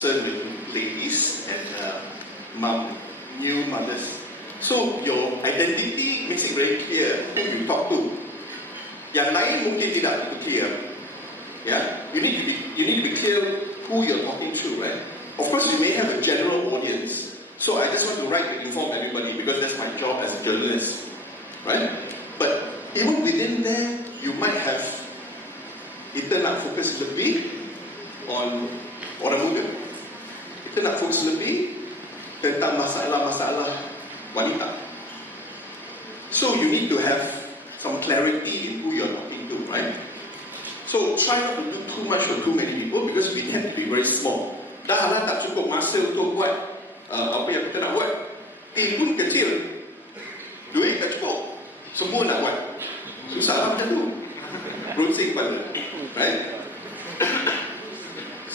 with ladies and new mothers. So your identity makes it very clear who you talk to. Yang lain mungkin tidak begitu clear. Yeah, you need to be clear who you're talking to, right? Of course, you may have a general audience. So I just want to write to inform everybody because that's my job as a journalist, right? But even within there, you might have kita nak fokus lebih on orang muda. Kita nak fokus lebih tentang masalah-masalah wanita. So you need to have some clarity in who you're talking to, right? So try not to do too much for too many people because we tend to be very small. Dah lah tak cukup masa untuk buat apa yang kita nak buat. Tim pun kecil, duit tak cukup, semua nak buat. Susah lah macam tu. Runsing pada, right?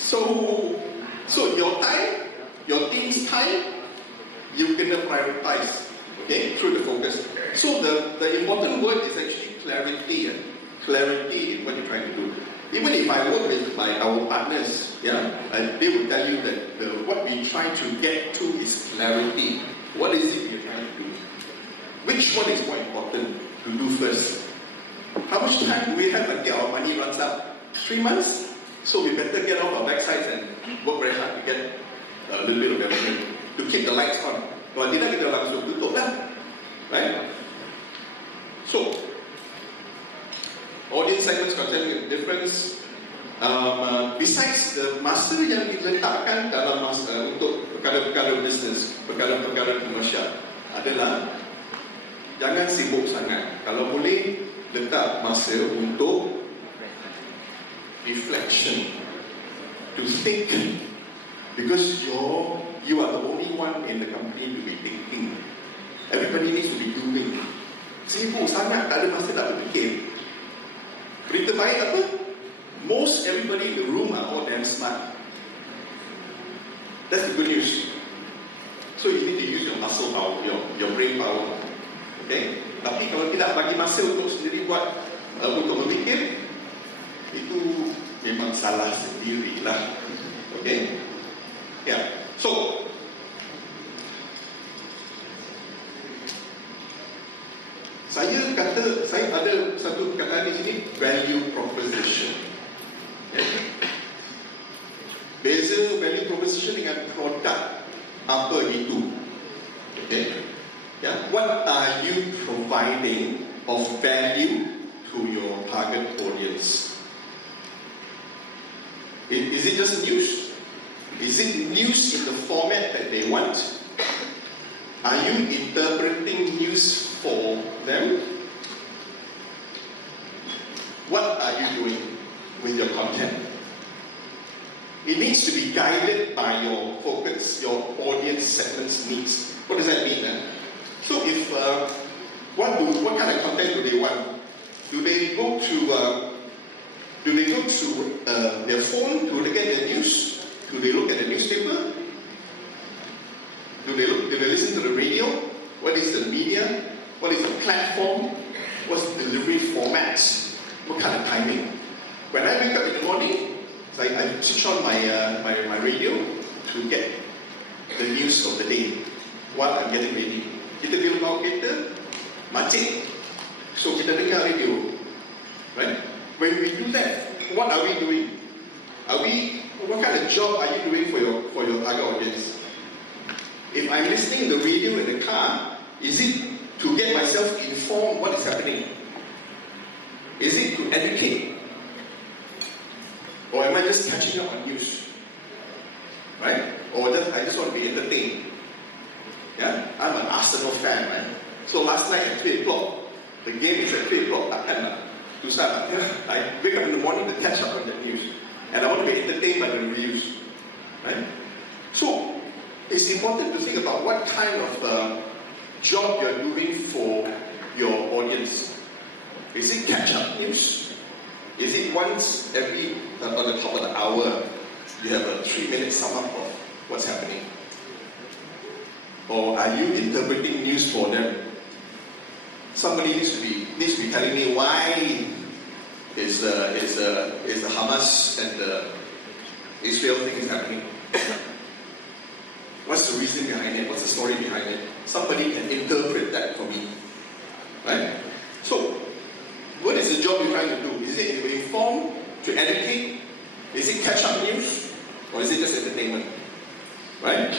So your time, your team's time, you kena prioritize, okay, through the focus. So the important word is actually clarity. Clarity in what you're trying to do. Even if I work with our partners, they will tell you that what we try to get to is clarity. What is it we're trying to do? Which one is more important to do first? How much time do we have until our money runs out? 3 months? So we better get off our backsides and work very hard to get a little bit of revenue to keep the lights on. Kalau tidak, kita langsung tutup lah, right? So, audience segments, content difference. Besides the master yang diletakkan dalam untuk perkara-perkara bisnes, perkara-perkara komersial adalah jangan sibuk sangat. Kalau boleh, letak masa untuk reflection, to think, because you are the only one in the company to be thinking. Everybody needs to be doing. Sibuk sangat, tak ada masa nak berfikir. Berita baik apa? Most everybody in the room are all damn smart. That's the good news. So you need to use your muscle power, your brain power. Okay? Tapi kalau tidak bagi masa untuk sendiri buat, untuk memikir, itu memang salah sendirilah. Okay? Yeah. So, saya ada satu perkataan di sini, value proposition. Okay. Beza value proposition dengan produk apa itu. Okay. Yeah. What are you providing of value to your target audience? Is it just news? Is it news in the format that they want? Are you interpreting news for them? What are you doing with your content? It needs to be guided by your focus, your audience segment's needs. What does that mean? So if what kind of content do they want? Do they go to their phone to look at the news? Do they look at the newspaper? Do they listen to the radio? What is the media? What is the platform? What's the delivery formats? What kind of timing? When I wake up in the morning, I switch on my radio to get the news of the day while I'm getting ready. Kita di rumah kita macet, so kita dengar radio, right? When we do that, what are we doing? What kind of job are you doing for your target audience? If I'm listening to the radio in the car, is it to get myself informed what is happening? Is it to educate? Or am I just catching up on news? Right? Or I just want to be entertained? Yeah? I'm an Arsenal fan, right? So last night at 3 o'clock, the game is at 3 o'clock, takkan lah. Susah lah. I wake up in the morning to catch up on the news. And I want to be entertained by the reviews. Right? So, it's important to think about what kind of job you're doing for your audience. Is it catch-up news? Is it once every, on the top of the hour, you have a 3-minute sum up of what's happening? Or are you interpreting news for them? Somebody needs to be telling me why is the Hamas and the Israel thing is happening. What's the reason behind it? What's the story behind it? Somebody can interpret that for me. Right? So, what is the job you're trying to do? Is it to inform, to educate? Is it catch-up news? Or is it just entertainment? Right?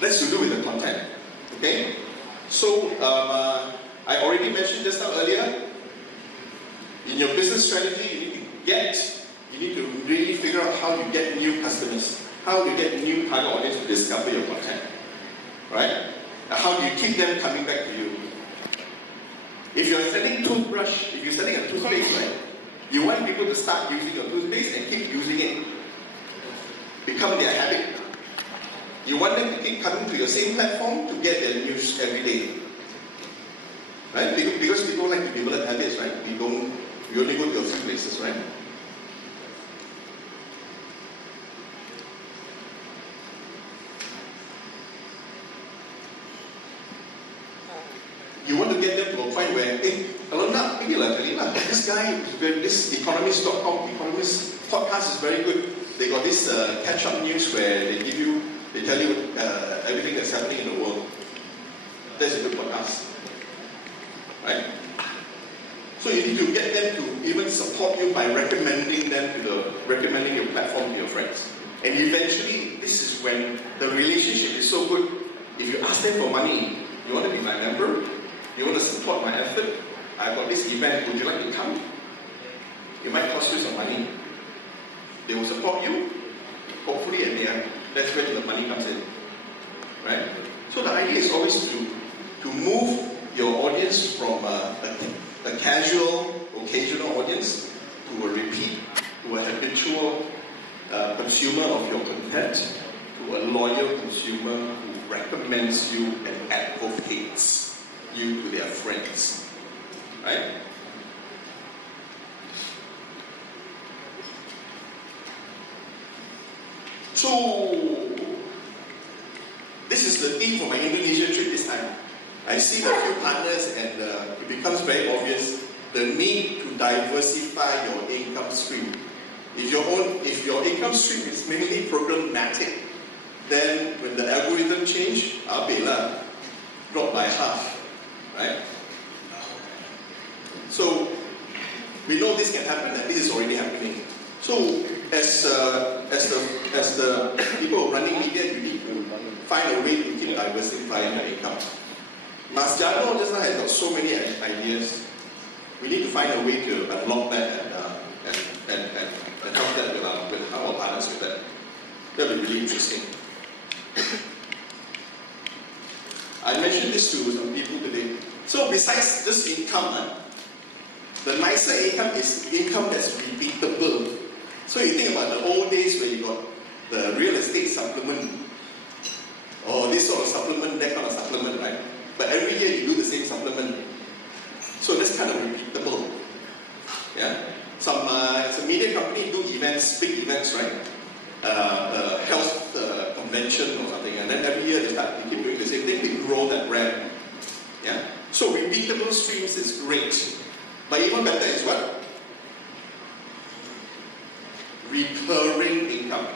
That's to do with the content. Okay? So, I already mentioned just now earlier, in your business strategy, you need to really figure out how you get new customers, how you get new target audience to discover your content. Right? And how do you keep them coming back to you? If you're selling toothbrush, if you're selling a toothpaste, right? You want people to start using your toothpaste and keep using it. Become their habit. You want them to keep coming to your same platform to get their news every day. Right? Because people like to develop habits, right? We only go to a few places, right? You want to get them to a point where, kalau nak, pergilah carilah. This guy, this economist.com, economist podcast is very good. They got this catch-up news where they tell you everything that's happening in the world. That's a good podcast. Right? So you need to get them to even support you by recommending your platform to your friends. And eventually, this is when the relationship is so good. If you ask them for money, you want to be my member? You want to support my effort? I've got this event, would you like to come? It might cost you some money. They will support you. Hopefully at the end, that's where the money comes in. Right? So the idea is always to move your audience from a casual, occasional audience to a repeat, to a habitual consumer of your content, to a loyal consumer who recommends you and advocates you to their friends. Right? So, this is the theme for my Indonesia trip this time. I see a few partners and it becomes very obvious the need to diversify your income stream. If your income stream is mainly programmatic, then when the algorithm change, drop by half. Right? So, we know this can happen and this is already happening. So, as the people running media, you need to find a way to keep diversifying your income. Mas Jano just now has got so many ideas. We need to find a way to unlock that and help that with our partners with that. That would be really interesting. I mentioned this to some people today. So besides this income, the nicer income is income that's repeatable. So you think about the old days where you got the real estate supplement, or this sort of supplement, that kind of supplement, right? But every year you do the same supplement. So that's kind of repeatable. Yeah? Some media company do events, big events, right? Health convention or something, and then every year they keep doing the same thing, they grow that brand. Yeah? So repeatable streams is great. But even better is what? Recurring income.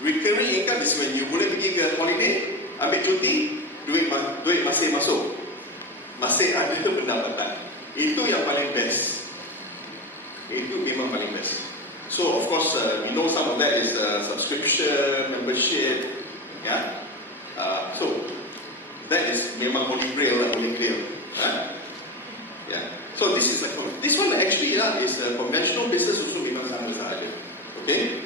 Recurring income is when you boleh pergi ke holiday, ambil cuti, duit masih masuk. Masih ada pendapatan. Itu yang paling best. Itu memang paling best. So of course, we know some of that is subscription, membership. Yeah? So that is memang holy grail. Yeah. So this one actually is a conventional business also memang sama saja. Okay?